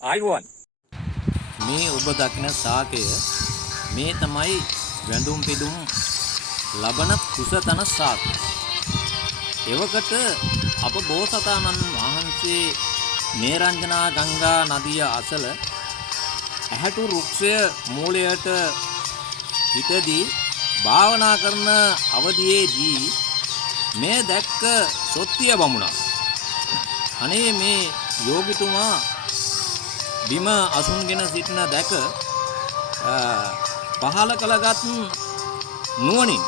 ආයුවන් මේ ඔබ දකින සාකය මේ තමයි වැඳුම් පිදුම් ලබන කුසතන සාකය. එවකට අප බෝසතාණන් වහන්සේ නේරංජනා ගංගා නදිය අසල ඇහැටු රුක්ෂය මූලයට හිටදී භාවනා කරන අවධියේදී මේ දැක්ක සොත්තිය බමුණා. අනේ මේ යෝගිතුමා බිම අසුන්ගෙන සිටින දැක පහල කළගත් නුවණින්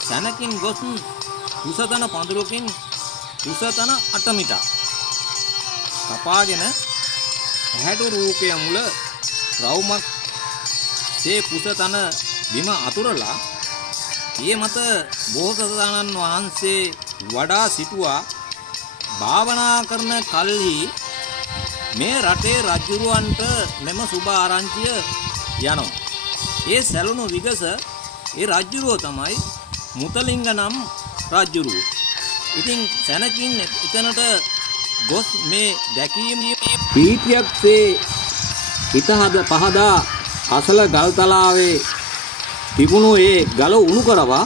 සැනකින් ගොස් කුසතන පඳුරකින් කුසතන අටමිටා කපාගෙන ඇහැටු රූපය මුල රවුමක් සේ කුසතන බිම අතුරලා ඊයේ මත බෝසතාණන් වහන්සේ වඩා සිටුවා භාවනා කරන කල්හි මේ රටේ රජුරවන්ට මෙම සුබ ආරංචිය යනවා. ඒ සැලුණු විගස ඒ රජුරව තමයි මුතලිංග නම් රජුරව. ඉතින් සැනකින් එතනට ගොස් මේ දැකීම පීතියක්සේ හිතහද පහදා අසල ගල්තලාවේ තිබුණු ඒ ගල උණු කරවා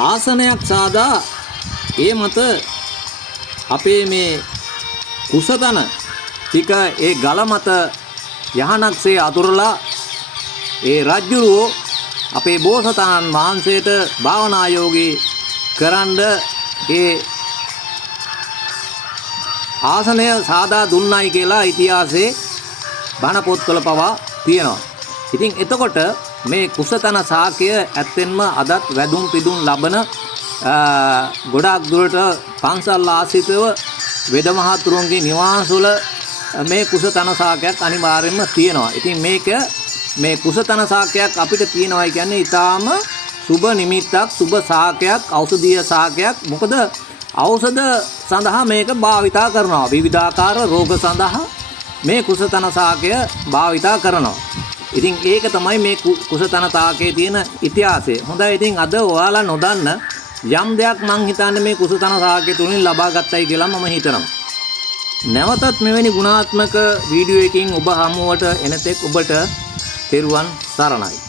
ආසනයක් සාදා ඒ මත අපේ මේ කුසතන ටික ඒ ගල මත යහනක්සේ අතුරලා ඒ රජුරෝ අපේ බෝසතාණන් වහන්සේට භාවනා යෝගී කරන්න ඒ ආසනය සාදා දුන්නයි කියලා ඉතිහාසයේ බණ පොත්වල පවා තියෙනවා. ඉතින් එතකොට මේ කුසතන සාකය ඇත්තෙන්ම අදත් වැදුම් පිදුම් ලබන ගොඩාක් දුරට පන්සල් ආශ්‍රිතව වෙදමහතුරුන්ගේ නිවාසවල මේ කුසතන සාකයක් අනිවාර්යයෙන්ම තියෙනවා. ඉතින් මේක මේ කුසතන සාකයක් අපිට තියෙනවා කියන්නේ ඊටාම සුබ නිමිත්තක්, සුබ සාකයක්, ඖෂධීය සාකයක්. මොකද ඖෂධ සඳහා මේක භාවිතා කරනවා. විවිධාකාර රෝග සඳහා මේ කුසතන සාකය භාවිතා කරනවා. ඉතින් ඒක තමයි මේ කුසතන සාකයේ තියෙන ඉතිහාසය. හොඳයි, ඉතින් අද ඔයාලා නොදන්න යම් දෙයක් මං හිතන්නේ මේ කුසතන සාකය තුලින් ලබා ගත්තයි කියලා මම හිතනවා. නැවතත් මෙවැනි ගුණාත්මක වීඩියෝ එකකින් ඔබ හමුවට එනතෙක් ඔබට තෙරුවන් සරණයි.